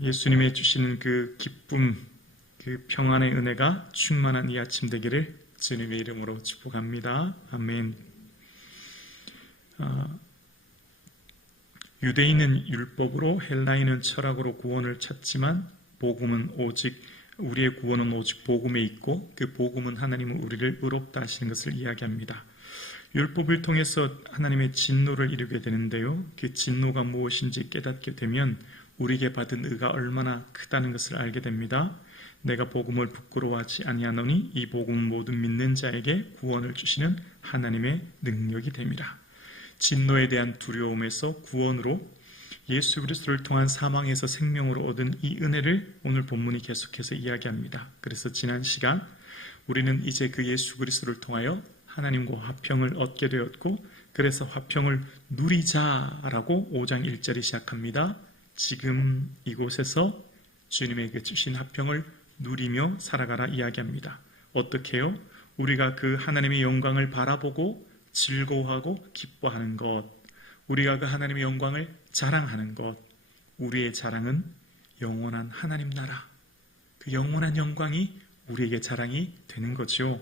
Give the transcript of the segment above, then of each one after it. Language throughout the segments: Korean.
예수님의 주시는 그 기쁨, 그 평안의 은혜가 충만한 이 아침 되기를 주님의 이름으로 축복합니다. 아멘. 유대인은 율법으로, 헬라인은 철학으로 구원을 찾지만 우리의 구원은 오직 복음에 있고, 그 복음은 하나님은 우리를 의롭다 하시는 것을 이야기합니다. 율법을 통해서 하나님의 진노를 이루게 되는데요, 그 진노가 무엇인지 깨닫게 되면 우리에게 받은 의가 얼마나 크다는 것을 알게 됩니다. 내가 복음을 부끄러워하지 아니하노니 이 복음은 모든 믿는 자에게 구원을 주시는 하나님의 능력이 됩니다. 진노에 대한 두려움에서 구원으로, 예수 그리스도를 통한 사망에서 생명으로 얻은 이 은혜를 오늘 본문이 계속해서 이야기합니다. 그래서 지난 시간 우리는 이제 그 예수 그리스도를 통하여 하나님과 화평을 얻게 되었고, 그래서 화평을 누리자라고 5장 1절이 시작합니다. 지금 이곳에서 주님에게 주신 화평을 누리며 살아가라 이야기합니다. 어떻게 해요? 우리가 그 하나님의 영광을 바라보고 즐거워하고 기뻐하는 것, 우리가 그 하나님의 영광을 자랑하는 것, 우리의 자랑은 영원한 하나님 나라, 그 영원한 영광이 우리에게 자랑이 되는 거죠.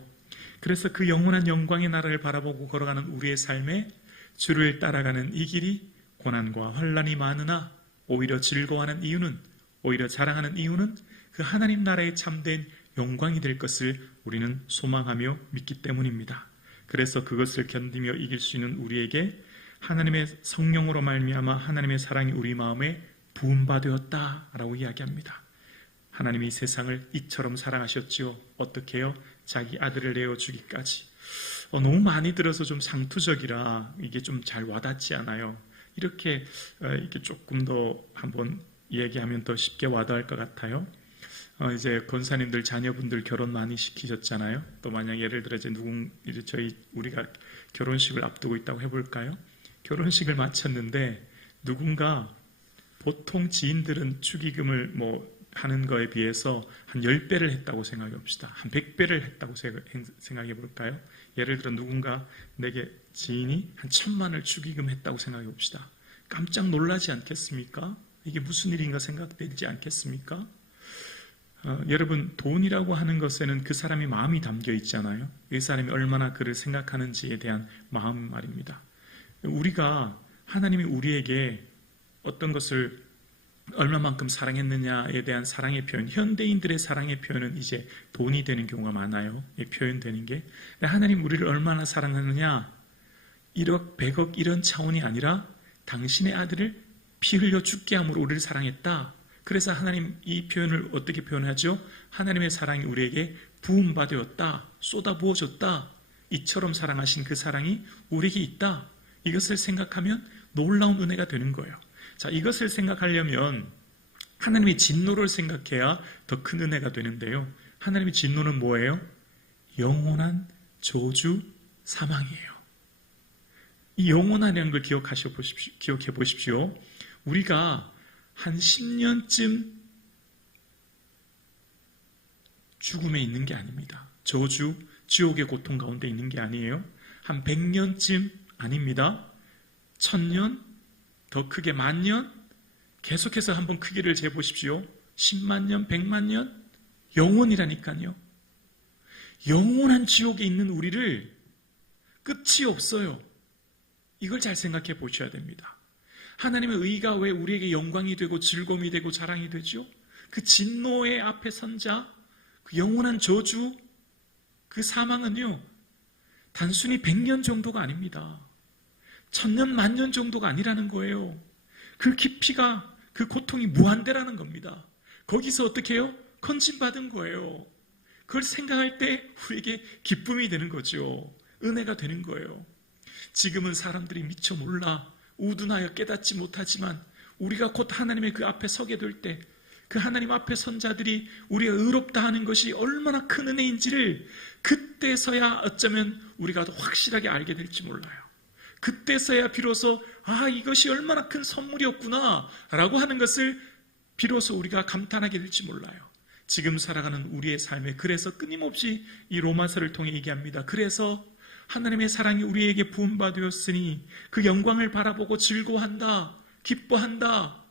그래서 그 영원한 영광의 나라를 바라보고 걸어가는 우리의 삶에 주를 따라가는 이 길이 고난과 환난이 많으나 오히려 즐거워하는 이유는, 오히려 자랑하는 이유는 그 하나님 나라의 참된 영광이 될 것을 우리는 소망하며 믿기 때문입니다. 그래서 그것을 견디며 이길 수 있는 우리에게 하나님의 성령으로 말미암아 하나님의 사랑이 우리 마음에 부음받았다라고 이야기합니다. 하나님이 세상을 이처럼 사랑하셨지요. 어떻게 해요? 자기 아들을 내어주기까지. 너무 많이 들어서 좀 상투적이라 이게 좀 잘 와닿지 않아요. 이렇게 조금 더 한번 얘기하면 더 쉽게 와닿을 것 같아요. 이제 권사님들 자녀분들 결혼 많이 시키셨잖아요. 또 만약 예를 들어 우리가 결혼식을 앞두고 있다고 해볼까요? 결혼식을 마쳤는데 누군가, 보통 지인들은 축의금을 하는 거에 비해서 한 10배를 했다고 생각해 봅시다. 한 100배를 했다고 생각해 볼까요? 예를 들어 누군가 내게 지인이 한 1000만을 축의금 했다고 생각해 봅시다. 깜짝 놀라지 않겠습니까? 이게 무슨 일인가 생각되지 않겠습니까? 여러분, 돈이라고 하는 것에는 그 사람의 마음이 담겨 있잖아요. 이 사람이 얼마나 그를 생각하는지에 대한 마음 말입니다. 우리가, 하나님이 우리에게 어떤 것을 얼마만큼 사랑했느냐에 대한 사랑의 표현, 현대인들의 사랑의 표현은 이제 돈이 되는 경우가 많아요. 표현되는 게. 하나님 우리를 얼마나 사랑하느냐, 1억, 100억 이런 차원이 아니라 당신의 아들을 피 흘려 죽게 함으로 우리를 사랑했다. 그래서 하나님 이 표현을 어떻게 표현하죠? 하나님의 사랑이 우리에게 부음받았다, 쏟아부어졌다. 이처럼 사랑하신 그 사랑이 우리에게 있다. 이것을 생각하면 놀라운 은혜가 되는 거예요. 자, 이것을 생각하려면 하나님의 진노를 생각해야 더 큰 은혜가 되는데요. 하나님의 진노는 뭐예요? 영원한 저주, 사망이에요. 이 영원하다는 걸 기억해 보십시오. 우리가 한 10년쯤 죽음에 있는 게 아닙니다. 저주, 지옥의 고통 가운데 있는 게 아니에요. 한 100년쯤 아닙니다. 1000년, 더 크게 10,000년, 계속해서 한번 크기를 재보십시오. 10만 년, 100만 년, 영원이라니까요. 영원한 지옥에 있는 우리를 끝이 없어요. 이걸 잘 생각해 보셔야 됩니다. 하나님의 의가 왜 우리에게 영광이 되고 즐거움이 되고 자랑이 되죠? 그 진노의 앞에 선 자, 그 영원한 저주, 그 사망은요, 단순히 100년 정도가 아닙니다. 1000년, 10,000년 정도가 아니라는 거예요. 그 깊이가, 그 고통이 무한대라는 겁니다. 거기서 어떻게 해요? 건진받은 거예요. 그걸 생각할 때 우리에게 기쁨이 되는 거죠. 은혜가 되는 거예요. 지금은 사람들이 미처 몰라 우둔하여 깨닫지 못하지만 우리가 곧 하나님의 그 앞에 서게 될 때, 그 하나님 앞에 선 자들이 우리가 의롭다 하는 것이 얼마나 큰 은혜인지를 그때서야 어쩌면 우리가 더 확실하게 알게 될지 몰라요. 그때서야 비로소 이것이 얼마나 큰 선물이었구나 라고 하는 것을 비로소 우리가 감탄하게 될지 몰라요. 지금 살아가는 우리의 삶에 그래서 끊임없이 이 로마서를 통해 얘기합니다. 그래서 하나님의 사랑이 우리에게 부음받았으니 그 영광을 바라보고 즐거워한다, 기뻐한다.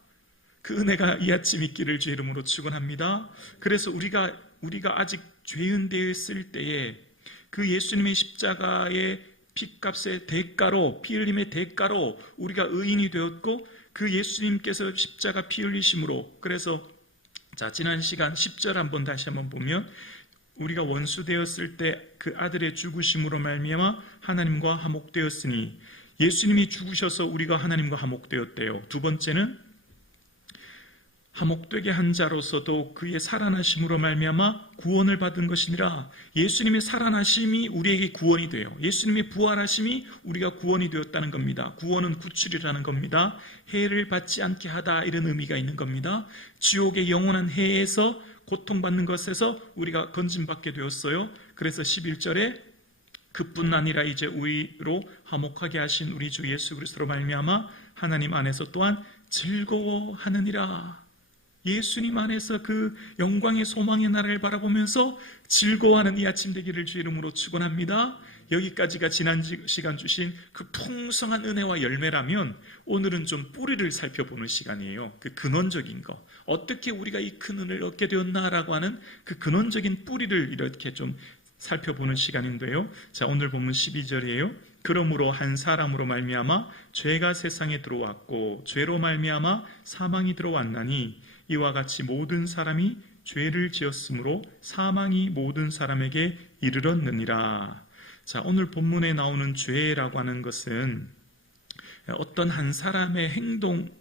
그 은혜가 이 아침 있기를 주 이름으로 축원합니다. 그래서 우리가 아직 죄인 되었을 때에 그 예수님의 십자가의 피값의 대가로, 피 흘림의 대가로 우리가 의인이 되었고, 그 예수님께서 십자가 피 흘리심으로, 그래서 지난 시간 10절 한번 다시 한번 보면, 우리가 원수 되었을 때 그 아들의 죽으심으로 말미암아 하나님과 화목되었으니, 예수님이 죽으셔서 우리가 하나님과 화목되었대요. 두 번째는 화목되게 한 자로서도 그의 살아나심으로 말미암아 구원을 받은 것이니라. 예수님의 살아나심이 우리에게 구원이 돼요. 예수님의 부활하심이 우리가 구원이 되었다는 겁니다. 구원은 구출이라는 겁니다. 해를 받지 않게 하다, 이런 의미가 있는 겁니다. 지옥의 영원한 해에서 고통받는 것에서 우리가 건진받게 되었어요. 그래서 11절에 그뿐 아니라 이제 우리로 화목하게 하신 우리 주 예수 그리스도로 말미암아 하나님 안에서 또한 즐거워하느니라. 예수님 안에서 그 영광의 소망의 나라를 바라보면서 즐거워하는 이 아침 되기를 주 이름으로 축원합니다. 여기까지가 지난 시간 주신 그 풍성한 은혜와 열매라면, 오늘은 좀 뿌리를 살펴보는 시간이에요. 그 근원적인 거, 어떻게 우리가 이 큰 은혜를 얻게 되었나라고 하는 그 근원적인 뿌리를 이렇게 좀 살펴보는 시간인데요. 자, 오늘 본문 12절이에요. 그러므로 한 사람으로 말미암아 죄가 세상에 들어왔고 죄로 말미암아 사망이 들어왔나니, 이와 같이 모든 사람이 죄를 지었으므로 사망이 모든 사람에게 이르렀느니라. 자, 오늘 본문에 나오는 죄라고 하는 것은 어떤 한 사람의 행동을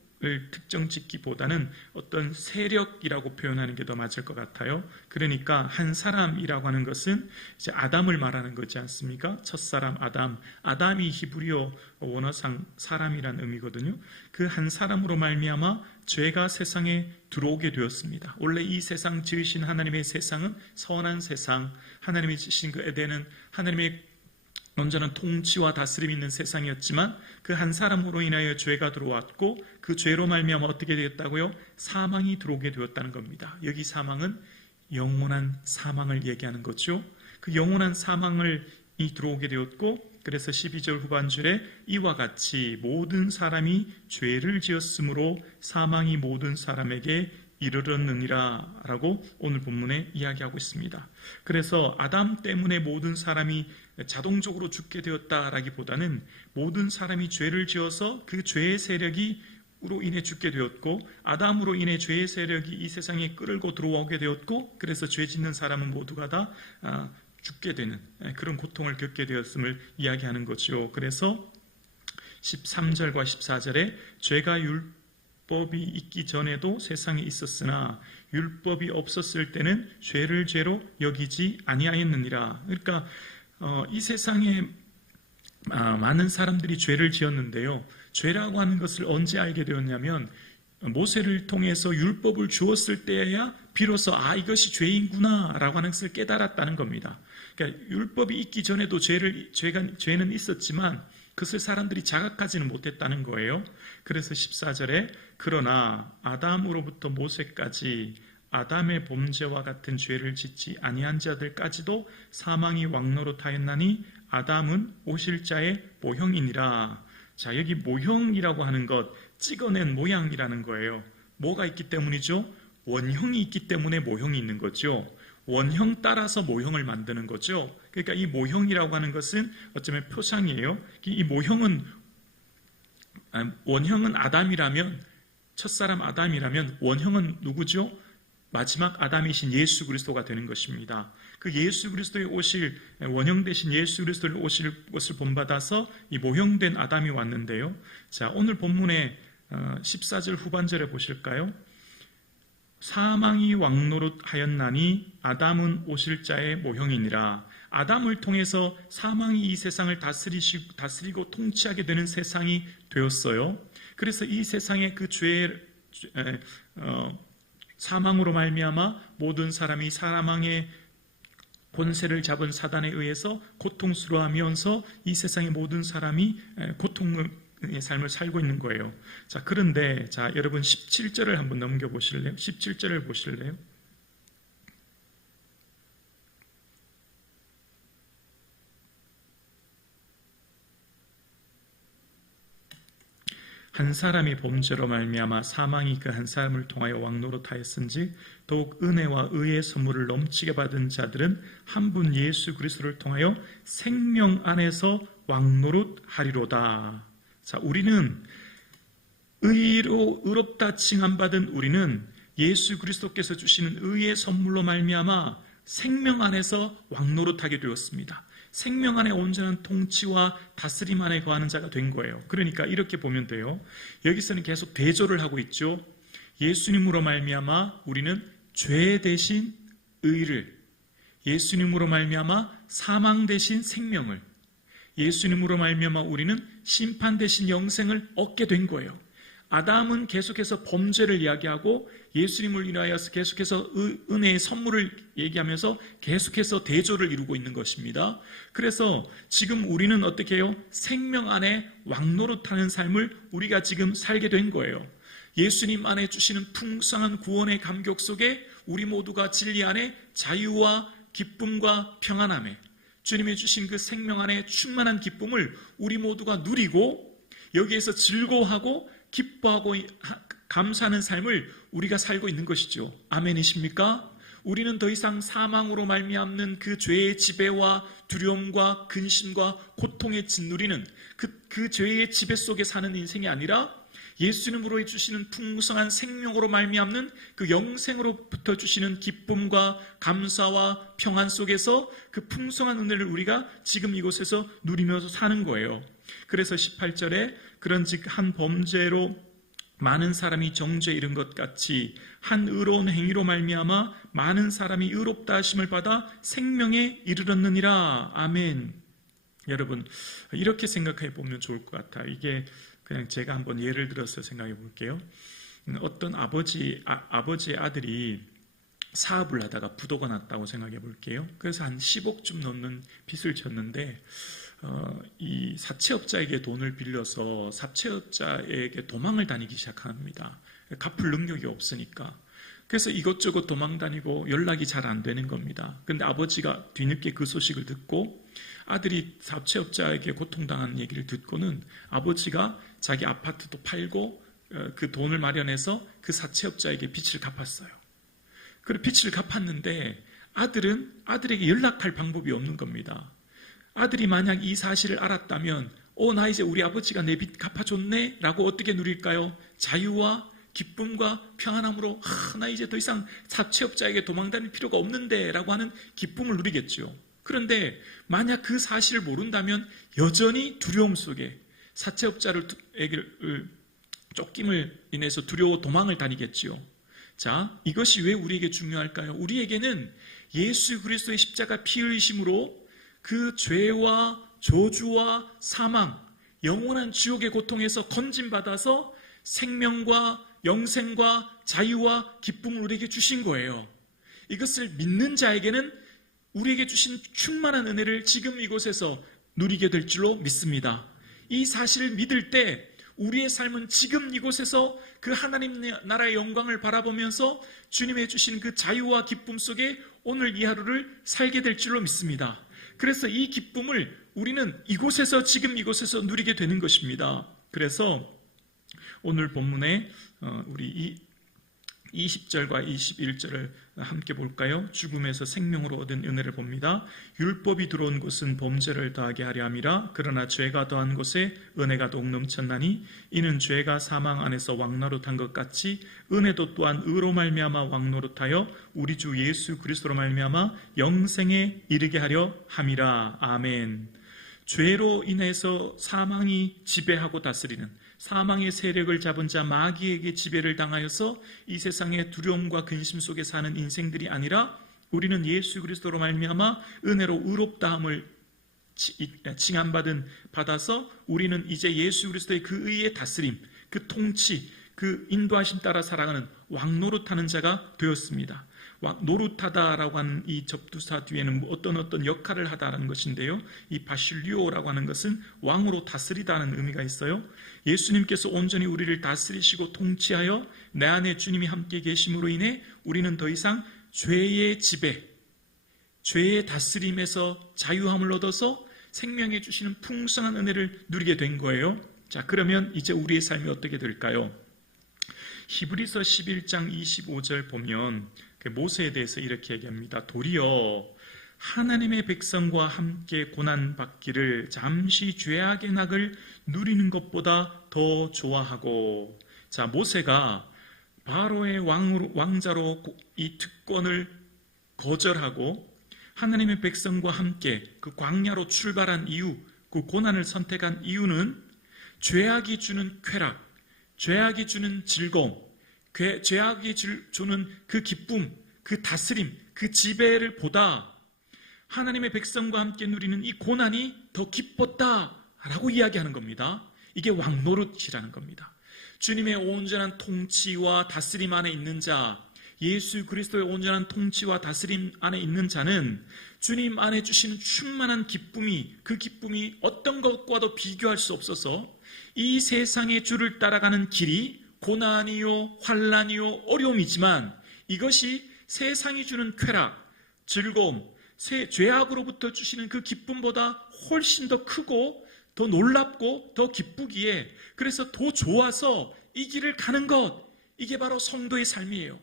특정 짓기보다는 어떤 세력이라고 표현하는 게 더 맞을 것 같아요. 그러니까 한 사람이라고 하는 것은 이제 아담을 말하는 거지 않습니까? 첫사람 아담. 아담이 히브리어 원어상 사람이란 의미거든요. 그 한 사람으로 말미암아 죄가 세상에 들어오게 되었습니다. 원래 이 세상 지으신 하나님의 세상은 선한 세상, 하나님이 지으신 그 에덴은 하나님의 온전한 통치와 다스림이 있는 세상이었지만, 그 한 사람으로 인하여 죄가 들어왔고, 그 죄로 말미암아 어떻게 되었다고요? 사망이 들어오게 되었다는 겁니다. 여기 사망은 영원한 사망을 얘기하는 거죠. 그 영원한 사망을 들어오게 되었고, 그래서 12절 후반절에 이와 같이 모든 사람이 죄를 지었으므로 사망이 모든 사람에게 이르렀느니라 라고 오늘 본문에 이야기하고 있습니다. 그래서 아담 때문에 모든 사람이 자동적으로 죽게 되었다라기보다는 모든 사람이 죄를 지어서 그 죄의 세력이 으로 인해 죽게 되었고, 아담으로 인해 죄의 세력이 이 세상에 끌고 들어오게 되었고, 그래서 죄 짓는 사람은 모두가 다 죽게 되는 그런 고통을 겪게 되었음을 이야기하는 거죠. 그래서 13절과 14절에 죄가 율법이 있기 전에도 세상에 있었으나 율법이 없었을 때는 죄를 죄로 여기지 아니하였느니라. 그러니까 이 세상에 많은 사람들이 죄를 지었는데요. 죄라고 하는 것을 언제 알게 되었냐면, 모세를 통해서 율법을 주었을 때야 비로소 이것이 죄인구나 라고 하는 것을 깨달았다는 겁니다. 그러니까 율법이 있기 전에도 죄는 있었지만 그것을 사람들이 자각하지는 못했다는 거예요. 그래서 14절에 그러나 아담으로부터 모세까지 아담의 범죄와 같은 죄를 짓지 아니한 자들까지도 사망이 왕노릇하였나니 아담은 오실 자의 모형이니라. 자, 여기 모형이라고 하는 것, 찍어낸 모양이라는 거예요. 뭐가 있기 때문이죠? 원형이 있기 때문에 모형이 있는 거죠. 원형 따라서 모형을 만드는 거죠. 그러니까 이 모형이라고 하는 것은 어쩌면 표상이에요. 이 모형은, 원형은 아담이라면, 첫사람 아담이라면 원형은 누구죠? 마지막 아담이신 예수 그리스도가 되는 것입니다. 그 예수 그리스도의 오실, 원형 대신 예수 그리스도를 오실 것을 본받아서 이 모형된 아담이 왔는데요. 자, 오늘 본문의 14절 후반절에 보실까요? 사망이 왕노릇하였나니 아담은 오실 자의 모형이니라. 아담을 통해서 사망이 이 세상을 다스리고 통치하게 되는 세상이 되었어요. 그래서 이 세상의 그 사망으로 말미암아 모든 사람이 사망의 권세를 잡은 사단에 의해서 고통스러워하면서 이 세상의 모든 사람이 고통의 삶을 살고 있는 거예요. 자, 그런데 여러분 17절을 한번 넘겨보실래요? 17절을 보실래요? 한 사람이 범죄로 말미암아 사망이 그 한 사람을 통하여 왕노릇하였은지 더욱 은혜와 의의 선물을 넘치게 받은 자들은 한 분 예수 그리스도를 통하여 생명 안에서 왕노릇하리로다. 자, 우리는 의롭다 칭함받은 우리는 예수 그리스도께서 주시는 의의 선물로 말미암아 생명 안에서 왕노릇하게 되었습니다. 생명 안에 온전한 통치와 다스림 안에 거하는 자가 된 거예요. 그러니까 이렇게 보면 돼요. 여기서는 계속 대조를 하고 있죠. 예수님으로 말미암아 우리는 죄 대신 의를, 예수님으로 말미암아 사망 대신 생명을, 예수님으로 말미암아 우리는 심판 대신 영생을 얻게 된 거예요. 아담은 계속해서 범죄를 이야기하고 예수님을 인하여서 계속해서 은혜의 선물을 얘기하면서 계속해서 대조를 이루고 있는 것입니다. 그래서 지금 우리는 어떻게 해요? 생명 안에 왕노릇하는 삶을 우리가 지금 살게 된 거예요. 예수님 안에 주시는 풍성한 구원의 감격 속에 우리 모두가 진리 안에 자유와 기쁨과 평안함에 주님이 주신 그 생명 안에 충만한 기쁨을 우리 모두가 누리고 여기에서 즐거워하고 기뻐하고 감사하는 삶을 우리가 살고 있는 것이죠. 아멘이십니까? 우리는 더 이상 사망으로 말미암는 그 죄의 지배와 두려움과 근심과 고통에 짓누리는 그 죄의 지배 속에 사는 인생이 아니라 예수님으로 주시는 풍성한 생명으로 말미암는 그 영생으로부터 주시는 기쁨과 감사와 평안 속에서 그 풍성한 은혜를 우리가 지금 이곳에서 누리면서 사는 거예요. 그래서 18절에 그런즉 한 범죄로 많은 사람이 정죄에 이른 것 같이 한 의로운 행위로 말미암아 많은 사람이 의롭다 하심을 받아 생명에 이르렀느니라. 아멘. 여러분, 이렇게 생각해 보면 좋을 것 같아요. 이게 그냥 제가 한번 예를 들어서 생각해 볼게요. 어떤 아버지의 아들이 사업을 하다가 부도가 났다고 생각해 볼게요. 그래서 한 10억쯤 넘는 빚을 졌는데 이 사채업자에게 돈을 빌려서 사채업자에게 도망을 다니기 시작합니다. 갚을 능력이 없으니까. 그래서 이것저것 도망 다니고 연락이 잘 안 되는 겁니다. 그런데 아버지가 뒤늦게 그 소식을 듣고 아들이 사채업자에게 고통당하는 얘기를 듣고는 아버지가 자기 아파트도 팔고 그 돈을 마련해서 그 사채업자에게 빚을 갚았어요. 그리고 빚을 갚았는데 아들에게 연락할 방법이 없는 겁니다. 아들이 만약 이 사실을 알았다면 나 이제 우리 아버지가 내 빚 갚아줬네 라고 어떻게 누릴까요? 자유와 기쁨과 평안함으로 나 이제 더 이상 사채업자에게 도망다닐 필요가 없는데 라고 하는 기쁨을 누리겠죠. 그런데 만약 그 사실을 모른다면 여전히 두려움 속에 사채업자를 쫓김을 인해서 두려워 도망을 다니겠지요. 자, 이것이 왜 우리에게 중요할까요? 우리에게는 예수 그리스도의 십자가 피 흘리심으로 그 죄와 저주와 사망, 영원한 지옥의 고통에서 건진받아서 생명과 영생과 자유와 기쁨을 우리에게 주신 거예요. 이것을 믿는 자에게는 우리에게 주신 충만한 은혜를 지금 이곳에서 누리게 될 줄로 믿습니다. 이 사실을 믿을 때 우리의 삶은 지금 이곳에서 그 하나님 나라의 영광을 바라보면서 주님의 주신 그 자유와 기쁨 속에 오늘 이 하루를 살게 될 줄로 믿습니다. 그래서 이 기쁨을 우리는 지금 이곳에서 누리게 되는 것입니다. 그래서 오늘 본문에 우리 20절과 21절을 함께 볼까요? 죽음에서 생명으로 얻은 은혜를 봅니다. 율법이 들어온 곳은 범죄를 더하게 하려 함이라. 그러나 죄가 더한 곳에 은혜가 더욱 넘쳤나니 이는 죄가 사망 안에서 왕노릇한 것 같이 은혜도 또한 의로 말미암아 왕노릇하여 우리 주 예수 그리스도로 말미암아 영생에 이르게 하려 함이라. 아멘. 죄로 인해서 사망이 지배하고 다스리는 사망의 세력을 잡은 자 마귀에게 지배를 당하여서 이 세상의 두려움과 근심 속에 사는 인생들이 아니라 우리는 예수 그리스도로 말미암아 은혜로 의롭다함을 받아서 우리는 이제 예수 그리스도의 그 의의 다스림, 그 통치, 그 인도하심 따라 살아가는 왕노릇하는 자가 되었습니다. 노릇하다라고 하는 이 접두사 뒤에는 어떤 역할을 하다라는 것인데요. 이 바실리오라고 하는 것은 왕으로 다스리다는 의미가 있어요. 예수님께서 온전히 우리를 다스리시고 통치하여 내 안에 주님이 함께 계심으로 인해 우리는 더 이상 죄의 지배, 죄의 다스림에서 자유함을 얻어서 생명해 주시는 풍성한 은혜를 누리게 된 거예요. 자, 그러면 이제 우리의 삶이 어떻게 될까요? 히브리서 11장 25절 보면 모세에 대해서 이렇게 얘기합니다. 도리어 하나님의 백성과 함께 고난받기를 잠시 죄악의 낙을 누리는 것보다 더 좋아하고, 자, 모세가 바로의 왕자로 이 특권을 거절하고 하나님의 백성과 함께 그 광야로 출발한 이유, 그 고난을 선택한 이유는 죄악이 주는 쾌락, 죄악이 주는 즐거움, 죄악이 주는 그 기쁨, 그 다스림, 그 지배를 보다 하나님의 백성과 함께 누리는 이 고난이 더 기뻤다라고 이야기하는 겁니다. 이게 왕노릇이라는 겁니다. 주님의 온전한 통치와 다스림 안에 있는 자, 예수 그리스도의 온전한 통치와 다스림 안에 있는 자는 주님 안에 주시는 충만한 기쁨이, 그 기쁨이 어떤 것과도 비교할 수 없어서 이 세상의 주를 따라가는 길이 고난이요, 환난이요, 어려움이지만 이것이 세상이 주는 쾌락, 즐거움, 죄악으로부터 주시는 그 기쁨보다 훨씬 더 크고 더 놀랍고 더 기쁘기에, 그래서 더 좋아서 이 길을 가는 것, 이게 바로 성도의 삶이에요.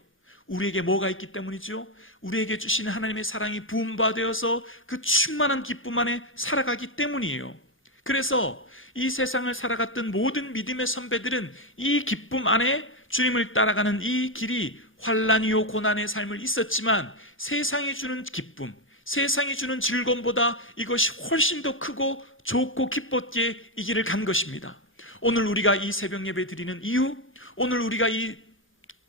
우리에게 뭐가 있기 때문이죠? 우리에게 주시는 하나님의 사랑이 부음받아서 그 충만한 기쁨 안에 살아가기 때문이에요. 그래서 이 세상을 살아갔던 모든 믿음의 선배들은 이 기쁨 안에 주님을 따라가는 이 길이 환난이요 고난의 삶을 있었지만 세상이 주는 기쁨, 세상이 주는 즐거움보다 이것이 훨씬 더 크고 좋고 기뻤기에 이 길을 간 것입니다. 오늘 우리가 이 새벽 예배 드리는 이유, 오늘 우리가 이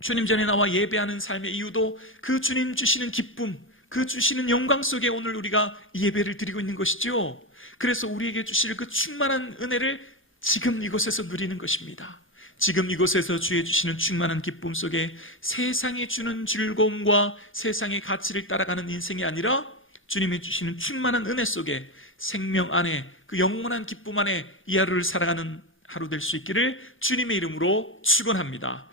주님 전에 나와 예배하는 삶의 이유도 그 주님 주시는 기쁨, 그 주시는 영광 속에 오늘 우리가 이 예배를 드리고 있는 것이죠. 그래서 우리에게 주실 그 충만한 은혜를 지금 이곳에서 누리는 것입니다. 지금 이곳에서 주의 주시는 충만한 기쁨 속에 세상이 주는 즐거움과 세상의 가치를 따라가는 인생이 아니라 주님이 주시는 충만한 은혜 속에 생명 안에 그 영원한 기쁨 안에 이 하루를 살아가는 하루 될 수 있기를 주님의 이름으로 축원합니다.